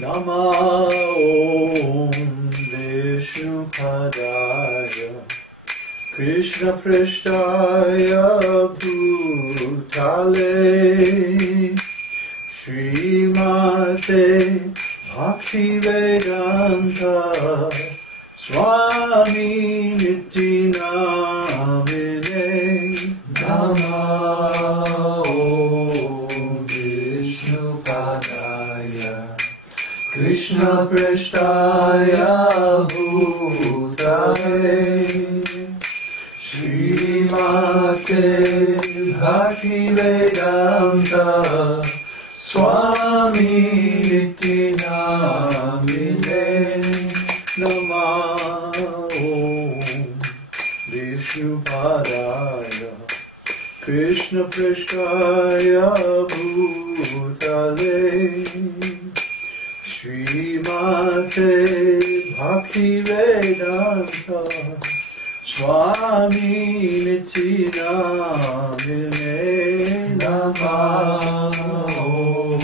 Namah Om Vishnupadaya Krishna Prishtaya Bhutale Srimate Bhaktivedanta Swami Niti Namine Namah Om Vishnupadaya Krishna Prishtaya Bhutale Srimate Bhaktivedanta Swami Niti Namine Namah Om Vishnupadaya Krishna Prishtaya Bhutale Srimate Bhaktivedanta Swami Niti Namine Namah Om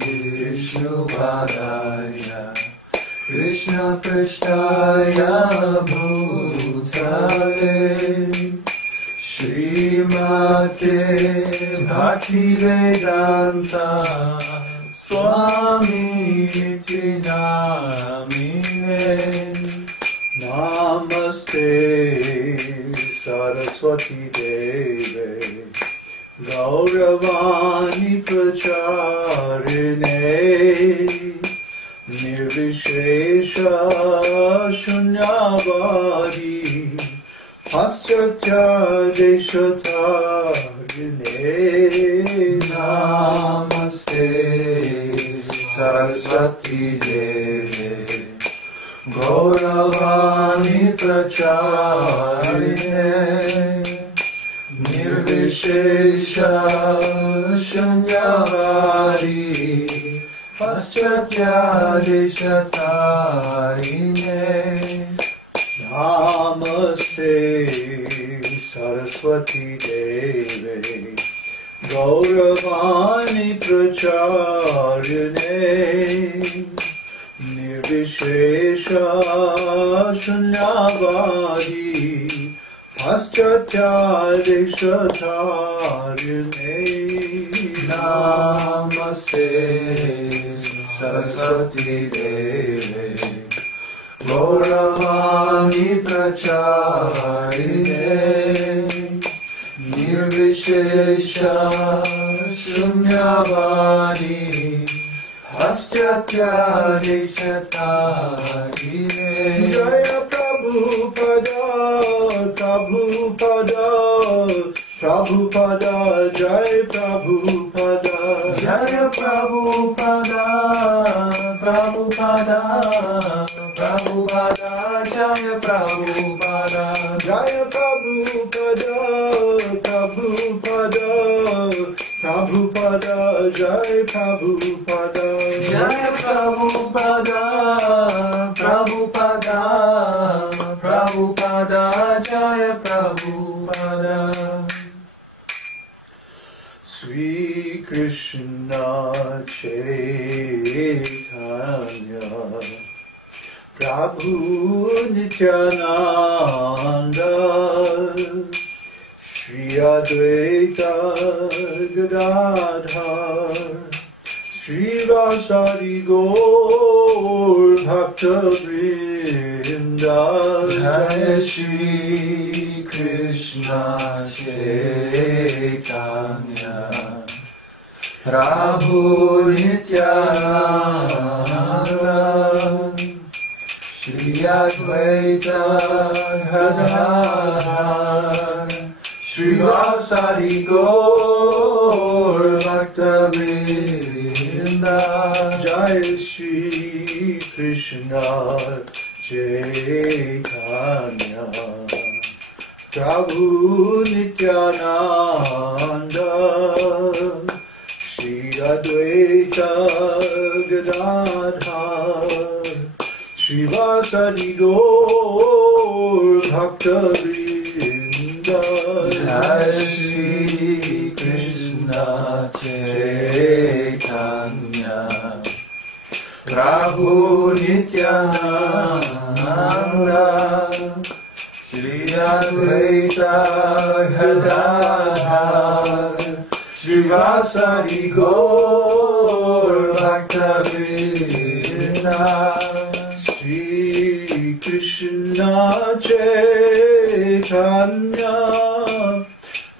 Vishnupadaya Krishna Prishtaya Bhutale Srimate Bhaktivedanta Swami Niti Namine Namaste Saraswati Deve Gauravani Pracharine Nirvishesha Shunyavadi Paschatya Deshatarine Namaste Saraswati Deve Gauravani Pracharine Nirvishesha Shunyavadi Paschatya Deshatarine Namaste Saraswati Deve Gauravani Pracharine Nirvishesha Shunyavadi Paschatya Deshatarine Namaste Saraswati Deve Gauravani Pracharine Nirvishesha Shunyavadi Paschatya Deshatarine Jaya Prabhupada Prabhupada Prabhupada Jaya Prabhupada Jaya Prabhupada Prabhupada Prabhupada Jaya Prabhupada Jaya Prabhupada Prabhupada Prabhupada Jaya Prabhupada Jaya Prabhupada Prabhupada Prabhupada Jaya Prabhupada Sri Krishna Chaitanya Prabhu Nityananda Shri Advaita Gadadhar Shri Vasari Gaur Bhakta Vrinda Jai Shri Krishna Chaitanya Prabhu Nityananda Shri Advaita Gadadhar Shri Vasari Gaur Bhakta Vrinda Jai Shri Krishna Chaitanya Prabhu Nityananda Shri Advaita Gadadhar Shri Vasari Gaur Bhakta Vrinda Jai Shri Krishna Chaitanya Prabhu Nityananda Shri Advaita Gadadhar Srivasadi Gaur Bhaktavrinda Shri Krishna Chaitanya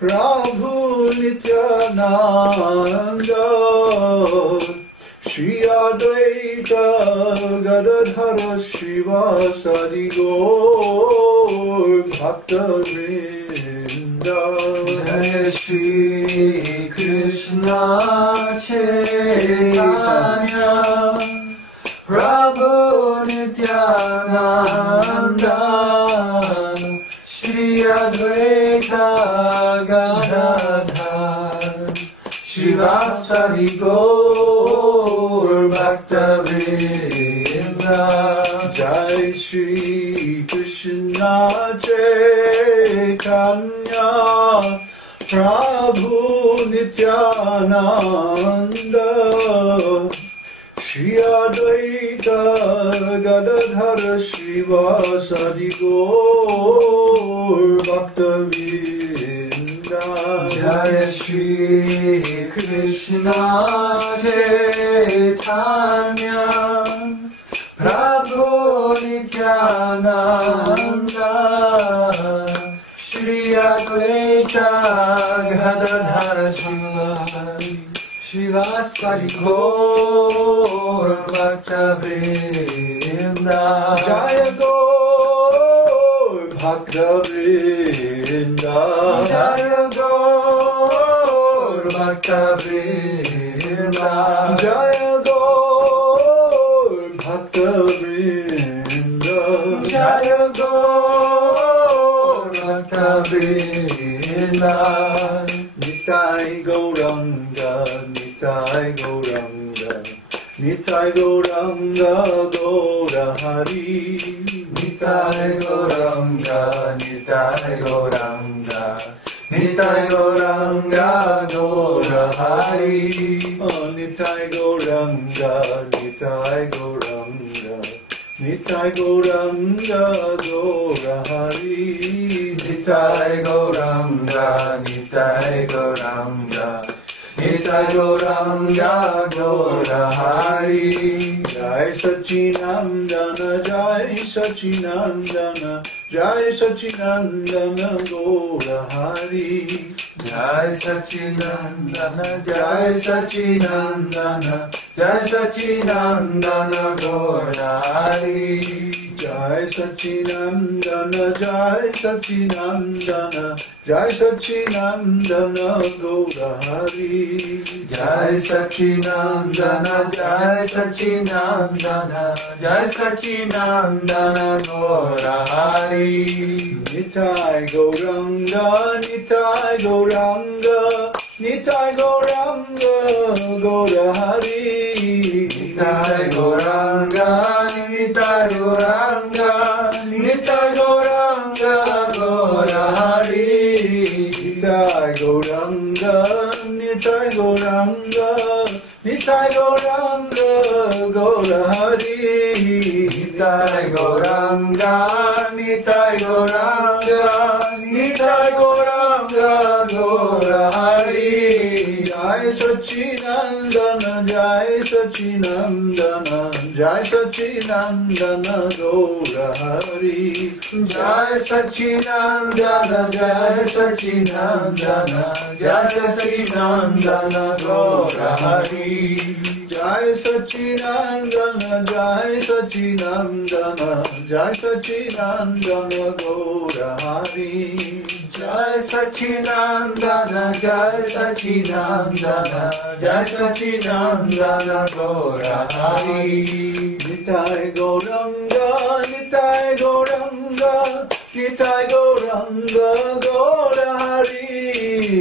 Prabhu Nityananda Shri Advaita Gadadhara Srivasadi Gaur Bhaktavrinda Jai Shri Krishna Chaitanya Prabhu Nityananda Shri Advaita Gadadhar Srivasadi Gaur Bhaktavrinda Jai Shri Krishna Chaitanya Prabhu Nityananda Shri Advaita Gadadhara Srivasadi Gaur Bhaktavrinda Jai Shri Krishna Chaitanya Prabhu Nityananda Shri Advaita Gadadhara Srivasadi Gaur Bhaktavrinda Jaya Gaur Bhaktavrinda Jaya Gaur Bhaktavrinda Jaya Gaur Bhaktavrinda Jaya Gaur Bhaktavrinda Nitai Gauranga Nitai Gauranga Nitai Gauranga Gaura Hari Nitai Gauranga Nitai Gauranga Nitai Gauranga Gaura Hari Nitai Gauranga Nitai Gauranga Nitai Gauranga Gaura Hari Nitai Gauranga Nitai Gauranga Nitai Gauranga Gaura Hari Jai Sachinandana Jai Sachinandana Jai Sachinandana Gaura Hari Jai Sachinandana Jai Sachinandana Jai Sachinandana Gaura Hari Jai Sachinandana Jai Sachinandana Jai Sachinandana Gaura Hari Jai Sachinandana Jai Sachinandana Jai Sachinandana Gaura Hari Nitai Gauranga Nitai Gauranga Nitai Gauranga Gaura Hari Nitai Gauranga Nitai Gauranga Nitai Gauranga Gaura Hari Nitai Gauranga Nitai Gauranga Nitai Gauranga Gaura Hari Nitai Gauranga Nitai Gauranga Nitai Gauranga Gaura Hari Jai Sachinandana Jai Sachinandana Jai Sachinandana Gaura Hari Jai Sachinandana Jai Sachinandana Jai Sachinandana Gaura Hari Jai Sachinandana Jai Sachinandana Jai Sachinandana Gaura Hari Jai Sachinandana Jai Sachinandana Jai Sachinandana Gaura Hari Nitai Gauranga Nitai Gauranga Nitai Gauranga Gaura Hari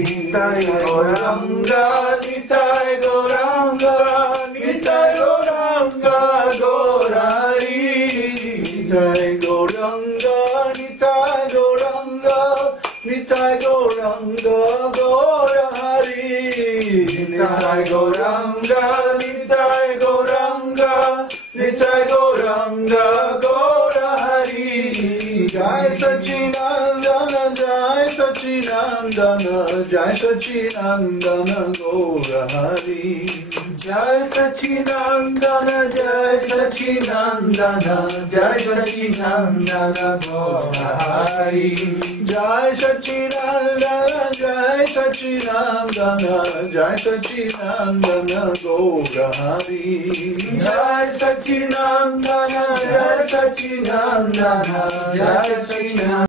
Nitai Gauranga Nitai Gauranga Nitai Gauranga Gaura Hari Nitai Gauranga Nitai Gauranga Nitai Gauranga Gaura Hari Nitai Gauranga Nitai Gauranga Nitai Gauranga Gaura Hari. Jai Sachinandana Jai Sachinandana Jai Sachinandana Gaura Hari. Jai Sachinandana Jai Sachinandana Jai Sachinandana Gaura Hari. Jai Sachinandana Jai Sachinandana Jai Sachinandana Gaura Hari. Jai Sachinandana Jai Sachinandana Jai Sachinandana